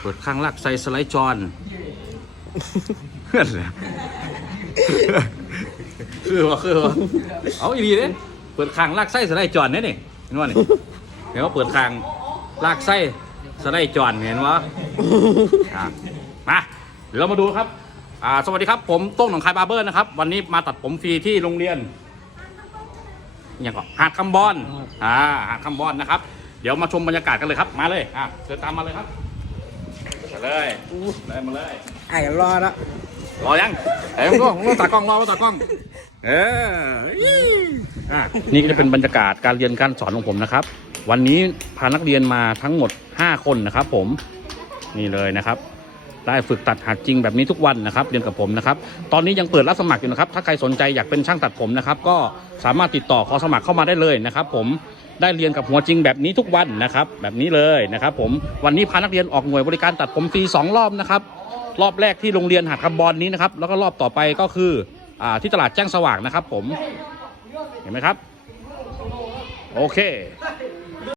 เปิดข้างลักใส่สไลด์จอนเพื่อนเลยคือว่าคือว่าเอาอีดีเด้เปิดข้างลากไส้สไลด์จอนเนี่ยนี่เห็นว่านี่เห็นว่าเปิดข้างลากไส้สไลด์จอนเห็นว่าอะมาเดี๋ยวเรามาดูครับอ่าสวัสดีครับผมโต้งหนองคายบาร์เบอร์นะครับ วันนี้มาตัดผมฟรีที่โรงเรียนอย่างก่อนหาดคำบอนอ่าหาดคำบอนนะครับ เดี๋ยวมาชมบรรยากาศกันเลยครับ มาเลยอะเดินตามมาเลยครับมา เลยเลยมาเลยไอ้รอดละรอยังเอ้ยมึงก็มึงตากล้องรอมึงตากล้อง เอออะนี่ก็จะเป็นบรรยากาศการเรียนการสอนของผมนะครับ วันนี้พานักเรียนมาทั้งหมด 5 คนนะครับ ผมนี่เลยนะครับ ได้ฝึกตัดหัดจริงแบบนี้ทุกวันนะครับเรียนกับผมนะครับ ตอนนี้ยังเปิดรับสมัครอยู่นะครับ ถ้าใครสนใจอยากเป็นช่างตัดผมนะครับ ก็สามารถติดต่อขอสมัครเข้ามาได้เลยนะครับ ผมได้เรียนกับหัวจริงแบบนี้ทุกวันนะครับ แบบนี้เลยนะครับ ผมวันนี้พานักเรียนออกหน่วยบริการตัดผมฟรีสองรอบนะครับรอบแรกที่โรงเรียนหาดคำบอลนี้นะครับแล้วก็รอบต่อไปก็คืออที่ตลาดแจ้งสว่างนะครับ ผมเห็นไหมครับ โอเค